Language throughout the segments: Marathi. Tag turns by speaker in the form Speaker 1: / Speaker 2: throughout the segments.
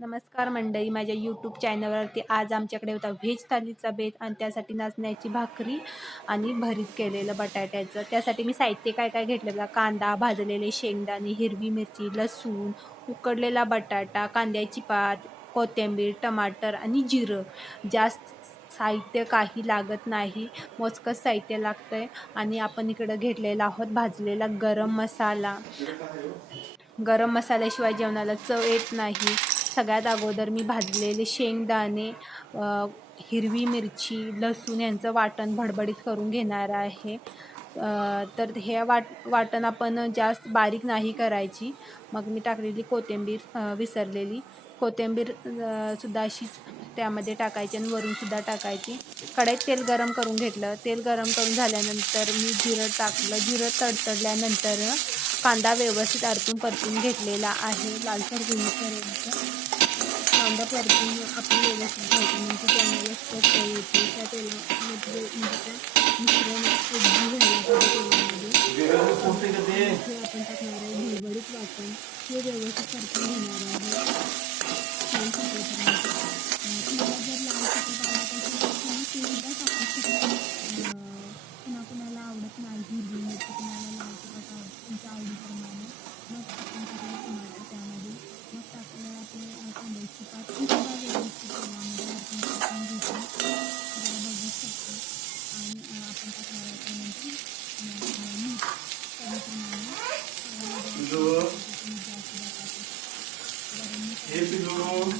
Speaker 1: नमस्कार मंडळी माझ्या यूट्यूब चॅनलवरती आज आमच्याकडे होता व्हेज थालीचा बेत आणि त्यासाठी नाचण्याची भाकरी आणि भरीत केलेलं बटाट्याचं. त्यासाठी मी साहित्य काय काय घेतलं बघा? कांदा भाजलेले शेंगदाणे हिरवी मिरची लसूण उकडलेला बटाटा कांद्याची पात कोथिंबीर टमाटर आणि जिरं. जास्त साहित्य काही लागत नाही मोजकंच साहित्य लागतं आहे आणि आपण इकडं घेतलेला आहोत भाजलेला गरम मसाला. गरम मसाल्याशिवाय जेवणाला चव येत नाही. सगळ्यात अगोदर मी भाजलेले शेंगदाणे हिरवी मिरची लसूण यांचं वाटण भडबडीत करून घेणार आहे. तर हे वाट वाटण आपण जास्त बारीक नाही करायची. मग मी टाकलेली कोथिंबीर विसरलेली. कोथिंबीर सुद्धा अशीच त्यामध्ये टाकायची आणि वरूनसुद्धा टाकायची. कढईत तेल गरम करून घेतलं. तेल गरम करून झाल्यानंतर मी जिरं टाकलं. जिरं तडतडल्यानंतर कांदा व्यवस्थित अडकून परतून घेतलेला आहे. लालसर होईपर्यंत कांदा परतून आपण व्यवस्थित घ्यायचं म्हणजे त्यामध्ये स्पष्ट येते त्या तेलामध्ये म्हणजे मिश्रण तेलामध्ये. हे आपण टाकणार आहे भरभरीत वाटण. हे व्यवस्थित परतून घेणार आहे. कुणाकुणाला आवडत नाही हिरवी मिरची कुणाला लाल तिखट आवडतं तुमच्या आवडीप्रमाणे मग आपण टाकलं टमाटर त्यामध्ये. मग टाकलं आपण अं, कांद्याची पात ही सुद्धा व्यवस्थित तेलामध्ये आपण टाकून घेतो. जरा बघू शकतो. आणि अं, आपण टाकणार आहे त्यानंतर अं, अं, मीठ त्याप्रमाणे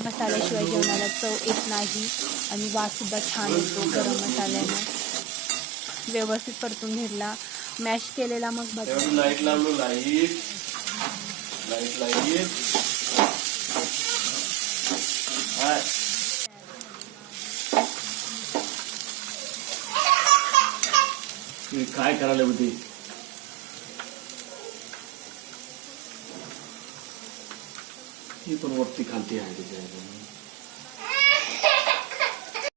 Speaker 1: मसाल्याशिवाय जेवणाला चव येत नाही आणि वाससुद्धा छान येतो गरम मसाल्यानं. व्यवस्थित परतून घेतला. मॅश केलेला मग बटाटा
Speaker 2: लाइट लावलो लाइट लाइट लाइट काय करायला होती ही पण वरती खालती आहे त्याच्या